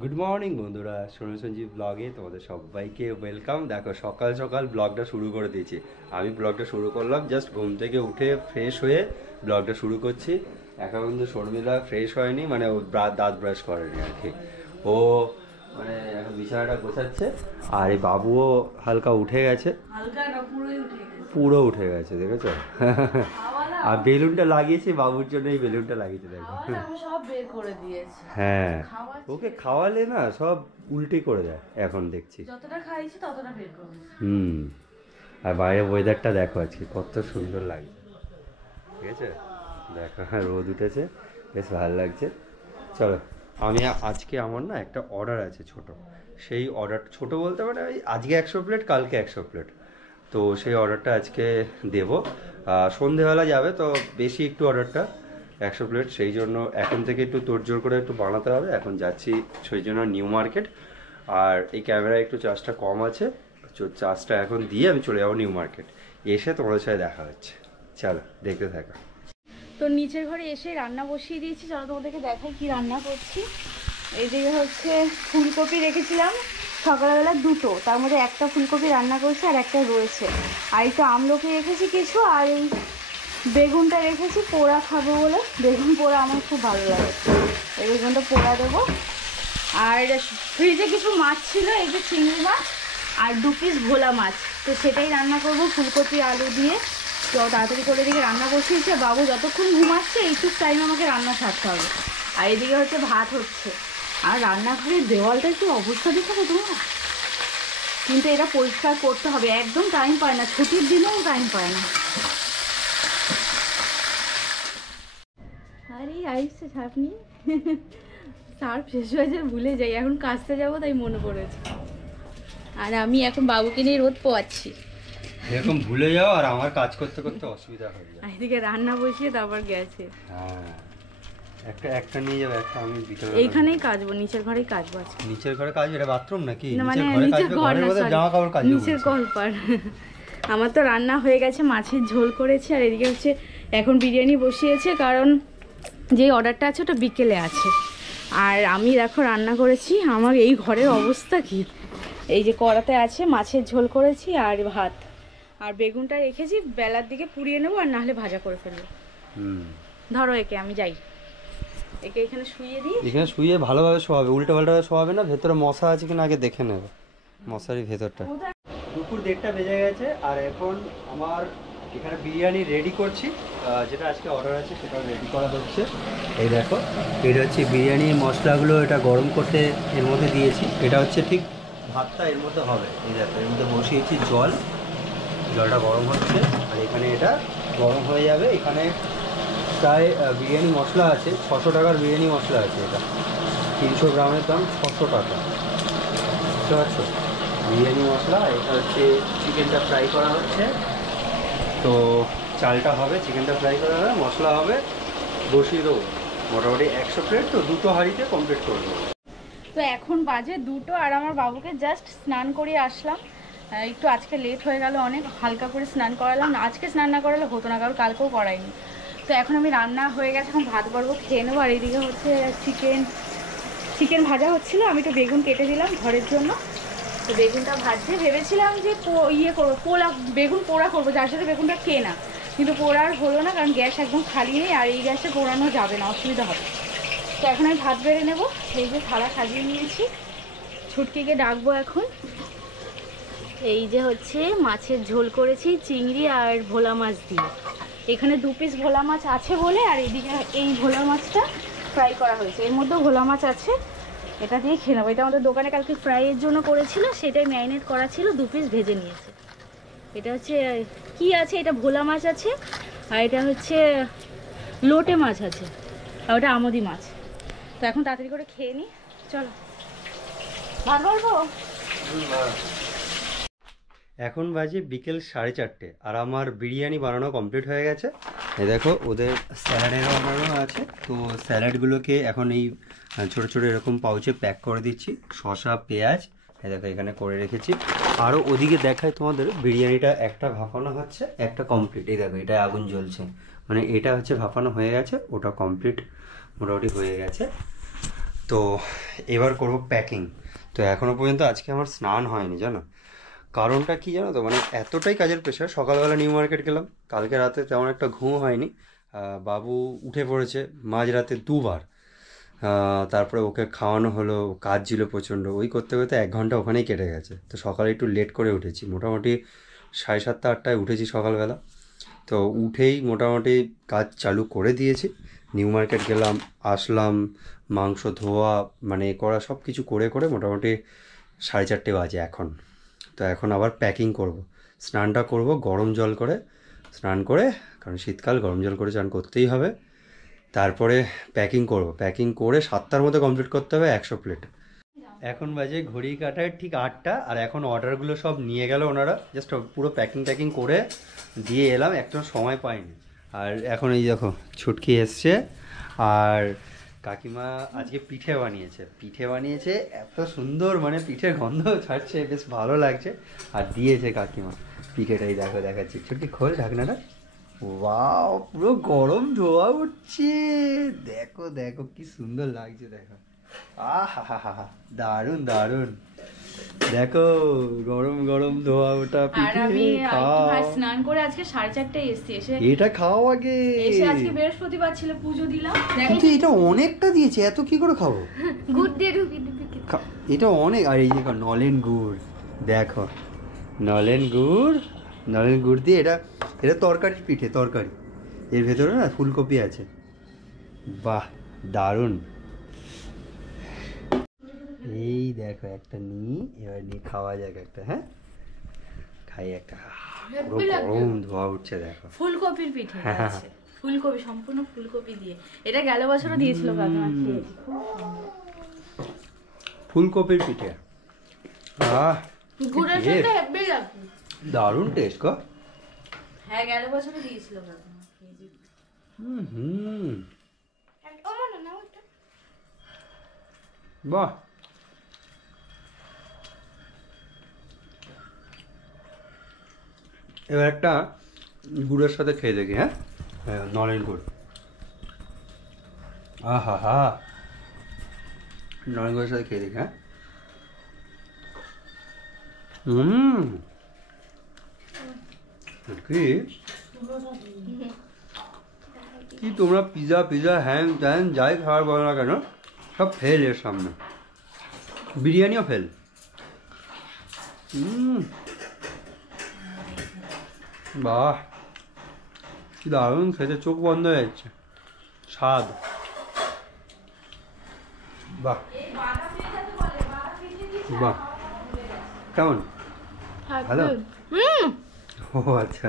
Good morning বন্ধুরা, সোনু সঞ্জীব ব্লগে তোমাদের সবাইকে ওয়েলকাম। দেখো সকাল সকাল ব্লগটা শুরু করে দিয়েছি। আমি ব্লগটা শুরু করলাম জাস্ট ঘুম থেকে উঠে ফ্রেশ হয়ে ব্লগটা শুরু করছি। এখন কিন্তু শর্মিলা ফ্রেশ হয়নি, মানে ও দাঁত ব্রাশ করেনি আর কি। ও মানে এখন বিছানাটা গোছাচ্ছে, আর এই বাবুও হালকা উঠে গেছে, পুরো উঠে গেছে, দেখেছো? আর বেলুনটা লাগিয়েছি বাবুর জন্য, এই বেলুনটা লাগিয়েছে দেখো। সব বের করে দিয়েছে। হ্যাঁ, ওকে খাওয়ালে না সব উল্টে করে দেয়, এখন দেখছি। যতটা খাইছি ততটা বের করে। আর বাইরে ওয়েদারটা দেখো আজকে কত সুন্দর লাগছে, ঠিক আছে? দেখো হ্যাঁ, রোদ উঠেছে, বেশ ভালো লাগছে। চলো, আমি আজকে আমার না একটা অর্ডার আছে ছোট, সেই অর্ডার ছোট বলতে মানে ওই আজকে 100 প্লেট, কালকে 100 প্লেট। তো সেই অর্ডারটা আজকে দেবো, সন্ধেবেলা যাবে, তো বেশি একটু অর্ডারটা 100 প্লেট, সেই জন্য এখন থেকে একটু তোড়জোড় করে একটু বানাতে হবে। এখন যাচ্ছি সেই জন্য নিউ মার্কেট, আর এই ক্যামেরায় একটু চার্জটা কম আছে, চার্জটা এখন দিয়ে আমি চলে যাবো নিউ মার্কেট। এসে তোমাদের সাথে দেখা হচ্ছে, চলো দেখতে থাকো। তো নিচের ঘরে এসে রান্না বসিয়ে দিয়েছি, চলো তোমাদেরকে দেখাই কি রান্না করছি। এইদিকে হচ্ছে ফুলকপি রেখেছিলাম সকালবেলা দুটো, তার মধ্যে একটা ফুলকপি রান্না করছি আর একটা রয়েছে, আর একটু আমলকি রেখেছি কিছু, আর এই বেগুনটা রেখেছি পোড়া খাবো বলে। বেগুন পোড়া আমার খুব ভালো লাগে, এই বেগুনটা পোড়া দেবো। আর ফ্রিজে কিছু মাছ ছিল, এই যে চিংড়ি মাছ আর 2 পিস ভোলা মাছ, তো সেটাই রান্না করব ফুলকপি আলু দিয়ে। তো তাড়াতাড়ি করে এদিকে রান্না বসিয়েছে, বাবু যতক্ষণ ঘুমাচ্ছে এইটুক টাইম আমাকে রান্না ছাড়তে হবে। আর এদিকে হচ্ছে ভাত হচ্ছে, আর রান্নাঘরের দেওয়ালটা একটু অবস্থা দিতে হবে তোমরা, কিন্তু এটা পরিষ্কার করতে হবে, একদম টাইম পায় না, ছুটির দিনেও টাইম পায় না। আরে আইসছে সার্ফ নিয়ে, সার্ফ শেষ হয়েছে ভুলে যাই, এখন কাজতে যাবো তাই মনে পড়েছে। আর আমি এখন বাবুকে নিয়ে রোদ পোয়াচ্ছি। এরকম ভুলে যাও আর আমার কাজ করতে করতে অসুবিধা হয়ে যায়। এদিকে রান্না বসিয়ে তারপর গেছে। হ্যাঁ, একটা নিয়ে যাবে, একটা আমি বিকেল এইখানেই কাজবো, নিচের ঘরেই কাজবো আজকে। নিচের ঘরে কাজ? এটা বাথরুম নাকি? না মানে ঘরে নিচের ঘর না, জামা কাপড় কাজ, নিচের কলপার। আমার তো রান্না হয়ে গেছে, মাছের ঝোল করেছি, আর এদিকে হচ্ছে এখন বিরিয়ানি বসিয়েছে, কারণ যে অর্ডারটা আছে ওটা বিকেলে আছে। আর আমি দেখো রান্না করেছি, আমার এই ঘরের অবস্থা কি, এই যে কড়াতে আছে মাছের ঝোল করেছি আর ভাত, আর বেগুনটা রেখেছি বেলার দিকে পুড়িয়ে নেবো, আর নাহলে ভাজা করে ফেলবো। ধরো একে, আমি যাই, একে এখানে শুইয়ে দিই। এখানে শুয়ে ভালোভাবে শোয়াবে, উল্টো পাল্টাভাবে শোয়াবে না, ভেতরে মশা আছে কিনা আগে দেখে নেবে, মশারির ভেতরটা। দুপুর 1:30 বেজে গেছে, আর এখন আমার এখানে বিরিয়ানি রেডি করছি, যেটা আজকে অর্ডার আছে সেটা রেডি করা হচ্ছে। এই দেখো, এটা হচ্ছে বিরিয়ানির মশলাগুলো, এটা গরম করতে এর মধ্যে দিয়েছি। এটা হচ্ছে ঠিক ভাতটা এর মধ্যে হবে। এই দেখো, এর মধ্যে বসিয়েছি জল, জলটা গরম হচ্ছে, আর এখানে এটা গরম হয়ে যাবে। এখানে প্রায় বিরিয়ানি মশলা আছে 600 টাকার বিরিয়ানি মশলা আছে, এটা 300 গ্রামের দাম 600 টাকা, বুঝতে পারছো? বিরিয়ানি মশলা। এটা হচ্ছে চিকেনটা ফ্রাই করা হচ্ছে, তো চালটা হবে, চিকেনটা ফ্রাই করা হবে, মশলা হবে, বসিয়ে দেবো। মোটামুটি 100 প্লেট, তো দুটো হাঁড়িতে কমপ্লিট করে দেবো। তো এখন বাজে 2টো, আর আমার বাবুকে জাস্ট স্নান করিয়ে আসলাম। একটু আজকে লেট হয়ে গেল অনেক, হালকা করে স্নান করালাম না, আজকে স্নান না করালে হতো না, কারণ কালকেও করাইনি। তো এখন আমি রান্না হয়ে গেছে, এখন ভাত বাড়বো, খেয়ে নেবো। আর এইদিকে হচ্ছে চিকেন ভাজা হচ্ছিলো, আমি তো বেগুন কেটে দিলাম ঘরের জন্য। তো বেগুনটা ভাজতে ভেবেছিলাম যে ইয়ে করবো, বেগুন পোড়া করবো, যার সাথে বেগুনটা কেনা, কিন্তু পোড়ার হলো না, কারণ গ্যাস একদম খালি নেই, আর এই গ্যাসে পোড়ানো যাবে না, অসুবিধা হবে। তো এখন আমি ভাত বেড়ে নেবো। এই যে থালা সাজিয়ে নিয়েছি, ছুটকিকে ডাকবো এখন। এই যে হচ্ছে মাছের ঝোল করেছি চিংড়ি আর ভোলা মাছ দিয়ে, এখানে 2 পিস ভোলা মাছ আছে বলে, আর এইদিকে এই ভোলা মাছটা ফ্রাই করা হয়েছে, এর মধ্যেও ভোলা মাছ আছে, এটা দিয়ে খেয়ে নেবো। এটা আমাদের দোকানে কালকে ফ্রাইয়ের জন্য করেছিল, সেটাই ম্যারিনেট করা ছিল, 2 পিস ভেজে নিয়েছে। এটা হচ্ছে কি আছে, এটা ভোলা মাছ আছে, আর এটা হচ্ছে লোটে মাছ আছে, আর ওটা আমোদি মাছ। তো এখন তাড়াতাড়ি করে খেয়ে নিই, চলো। ভাত বলবো। এখন বাজে বিকেল 4:30, আর আমার বিরিয়ানি বানানো কমপ্লিট হয়ে গেছে। এই দেখো, ওদের স্যালাডের অর্ডারও আছে, তো স্যালাডগুলোকে এখন এই ছোটো ছোটো এরকম পাউচে প্যাক করে দিচ্ছি। শসা, পেঁয়াজ, এই দেখো এখানে করে রেখেছি। আরও ওদিকে দেখায় তোমাদের, বিরিয়ানিটা একটা ভাপানো হচ্ছে, একটা কমপ্লিট। এই দেখো, এটা আগুন জ্বলছে, মানে এটা হচ্ছে ভাপানো হয়ে গেছে, ওটা কমপ্লিট মোটামুটি হয়ে গেছে। তো এবার করব প্যাকিং। তো এখনও পর্যন্ত আজকে আমার স্নান হয়নি জানো, কারণটা কি জানো তো, মানে এতটাই কাজের প্রেশার। সকালবেলা নিউ মার্কেট গেলাম, কালকে রাতে তেমন একটা ঘুম হয়নি, বাবু উঠে পড়েছে মাঝরাতে 2বার, তারপরে ওকে খাওয়ানো হলো, কাজ ছিল প্রচণ্ড, ওই করতে করতে 1 ঘন্টা ওখানেই কেটে গেছে। তো সকালে একটু লেট করে উঠেছি, মোটামুটি 7:30 8টায় উঠেছি সকালবেলা। তো উঠেই মোটামুটি কাজ চালু করে দিয়েছি, নিউ মার্কেট গেলাম, আসলাম, মাংস ধোয়া মানে করা সব কিছু করে করে মোটামুটি 4:30 বাজে এখন। তো এখন আবার প্যাকিং করব, স্নানটা করব গরম জল করে, স্নান করে, কারণ শীতকাল গরম জল করে স্নান করতেই হবে। তারপরে প্যাকিং করব, প্যাকিং করে 7টার মধ্যে কমপ্লিট করতে হবে 100 প্লেট। এখন বাজে ঘড়ি কাটায় ঠিক 8টা, আর এখন অর্ডারগুলো সব নিয়ে গেল ওনারা, জাস্ট পুরো প্যাকিং করে দিয়ে এলাম, একটা সময় পাইনি। আর এখন এই দেখো ছুটকি এসছে, আর কাকিমা আজকে পিঠে বানিয়েছে, এত সুন্দর, মানে পিঠের গন্ধ ছাড়ছে, বেশ ভালো লাগছে। আর দিয়েছে কাকিমা পিঠেটাই, দেখো দেখাচ্ছি, ছুটকি খোল ঢাকনাটা, ওয়াও পুরো গরম ধোয়া উঠছে, দেখো দেখো কি সুন্দর লাগছে, দেখো আহা হা হা হা, দারুন দারুন, দেখো গরম গরম ধোয়া ওটা পিঠে। স্নান করে আজকে 4:30টায় এসেছি, এটা খাও আগে, আজকে বৃহস্পতিবার ছিল, পুজো দিলাম। কিন্তু এটা অনেকটা দিয়েছে, এত কি করে খাবো? গুড় দিয়ে ঢুকি, এটা অনেক। আর এই যে নলেন গুড়, দেখো নলেন গুড় দিয়ে এটা তরকারির পিঠে, তরকারি, এর ভেতরে না ফুলকপি আছে, বাহ দারুণ। এই দেখো একটা এবার নিয়ে খাওয়া যাক একটা, হ্যাঁ খাই একটা, পুরো গরম ধোয়া উঠছে, দেখো ফুলকপির পিঠে আছে, ফুলকপি, সম্পূর্ণ ফুলকপি দিয়ে। এটা গেল বছরও দিয়েছিল কাকিমা, ফুলকপির পিঠে, গুড়ের সাথে হেব্বি লাগে, দারুণ টেস্ট গো। হ্যাঁ গেল বছরও দিয়েছিল কাকিমা। বাহ, এবার একটা গুড়ের সাথে খেয়ে দেখি, হ্যাঁ নলেন গুড়, আহা হা, নলেন গুড়ের সাথে খেয়ে দেখি, হ্যাঁ কি তোমরা পিজা হ্যান ত্যান যাই খাবার বলো না কেন, সব ফেল এর সামনে, বিরিয়ানিও ফেল। বাহ কি দারুণ খেতে, চোখ বন্ধ হয়ে যাচ্ছে, স্বাদ, বাহ বাহ, কেমন ভালো? ও আচ্ছা,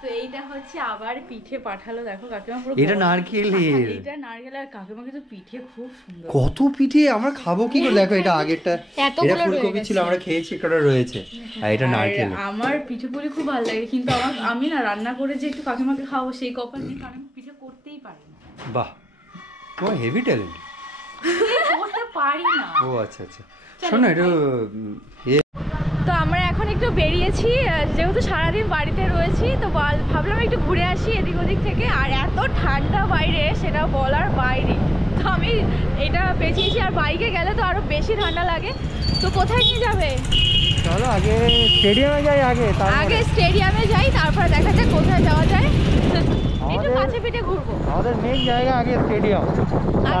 তো এইটা হচ্ছে আবার পিঠে পাঠালো, দেখো কাকিমা পুরো, এটা নারকেলের, এটা নারকেল, আর কাকিমা কিন্তু পিঠে খুব সুন্দর, কত পিঠে আমরা খাবো কি করে, দেখো এটা আগেরটা, এটা ফুলকপি ছিল আমরা খেয়েছি, একটা রয়েছে, আর এটা নারকেল। আমার পিঠে পুলি খুব ভালো লাগে, কিন্তু আমি না রান্না করে যে একটু কাকিমাকে খাবো সেই কপাল নেই, কারণ আমি পিঠে করতেই পারি না। বাহ, তোমার হেভি ট্যালেন্ট, করতে পারি না। ও আচ্ছা আচ্ছা, শোনো এটা তো আমরা এখন একটু বেরিয়েছি, যেহেতু সারাদিন বাড়িতে রয়েছি, তো ভাবলাম একটু ঘুরে আসি এদিক ওদিক থেকে, আর এত ঠান্ডা বাইরে সেটা বলার বাইরে, তো আমি এটা পেঁচিয়েছি, আর বাইকে গেলে তো আরো বেশি ঠান্ডা লাগে। তো কোথায় নিয়ে যাবে? চলো আগে স্টেডিয়ামে যাই, আগে স্টেডিয়ামে যাই, তারপর দেখা যাক কোথায় যাওয়া যায়, একটু কাছে পিঠে ঘুরবো। আমাদের মেইন জায়গা আগে স্টেডিয়াম,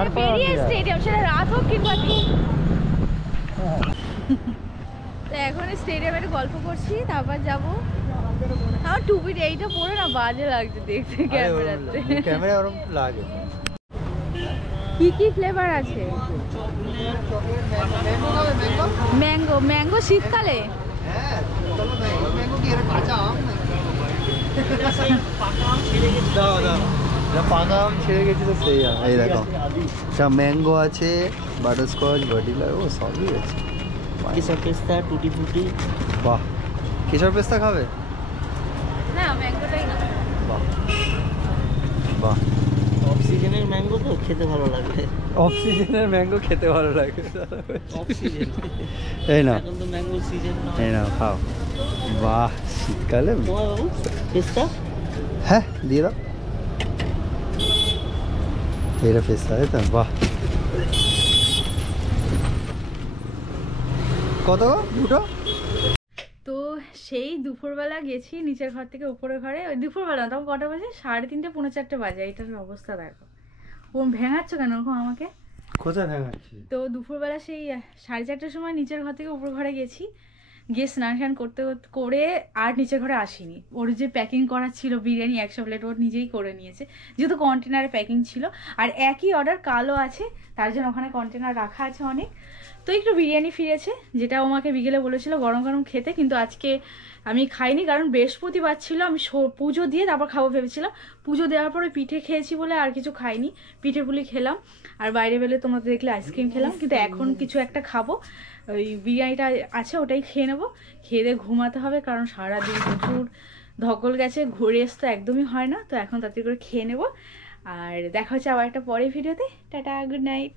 আগে বেরিয়ে স্টেডিয়াম, সেটা রাত হোক কিংবা দিন। তো এখন স্টেডিয়ামে একটু গল্প করছি, তারপর যাবো। আমার টুপিটা এইটা পরে না বাজে লাগছে দেখতে ক্যামেরাতে, ক্যামেরা ওরকম লাগে। কি ফ্লেভার আছে? ম্যাঙ্গো শীতকালে, হ্যাঁ ম্যাঙ্গো কি এটা কাঁচা আম দাও দাও, এটা পাকা আম ছেড়ে গেছে, তো সেই আম, এই দেখো এটা ম্যাঙ্গো আছে, বাটারস্কচ, ভ্যানিলা, ও সবই আছে, কেশর পেস্তা, টুটি ফুটি। বাহ, কেশর পেস্তা খাবে? না ম্যাঙ্গোটাই না। বাহ বাহ, অফ সিজনের ম্যাঙ্গো তো খেতে ভালো লাগে, অফ সিজনের ম্যাঙ্গো খেতে ভালো লাগে, অফ সিজন, এই না এখন তো ম্যাঙ্গো সিজন না। এই না খাও, বাহ শীতকালে তোমার বাবু পেস্তা, হ্যাঁ দিয়ে দাও, এটা পেস্তা তাই তো, বাহ। কত দুটো? তো সেই দুপুরবেলা গেছি নিচের ঘর থেকে উপরের ঘরে, ওই দুপুরবেলা তখন কটা বাজে, 3:30 পৌনে 4টে বাজে। এটার অবস্থা দেখো, ও ভেঙাচ্ছ কেন ওরকম আমাকে? কোথায় ভেঙাচ্ছি? তো দুপুরবেলা সেই 4:30টার সময় নিচের ঘর থেকে উপর ঘরে গেছি, গিয়ে স্নান টান করে আর নিচের ঘরে আসিনি। ওর যে প্যাকিং করা ছিল বিরিয়ানি 100 প্লেট ওর নিজেই করে নিয়েছে, যেহেতু কন্টেনারে প্যাকিং ছিল। আর একই অর্ডার কালও আছে, তার জন্য ওখানে কন্টেনার রাখা আছে অনেক। তো একটু বিরিয়ানি ফিরেছে, যেটা আমাকে বিকেলে বলেছিল গরম গরম খেতে, কিন্তু আজকে আমি খাইনি, কারণ বৃহস্পতিবার ছিল। আমি পুজো দিয়ে তারপর খাবো ভেবেছিলাম, পুজো দেওয়ার পরে পিঠে খেয়েছি বলে আর কিছু খাইনি, পিঠে পুলি খেলাম। আর বাইরে বেলে তোমাদের দেখলে আইসক্রিম খেলাম, কিন্তু এখন কিছু একটা খাবো। ওই বিরিয়ানিটা আছে ওটাই খেয়ে নেবো, খেয়ে দিয়ে ঘুমাতে হবে, কারণ সারাদিন প্রচুর ধকল গেছে, ঘুরে আসতে একদমই হয় না। তো এখন তাড়াতাড়ি করে খেয়ে নেবো, আর দেখা হচ্ছে আবার একটা পরের ভিডিওতে। Tata, good night.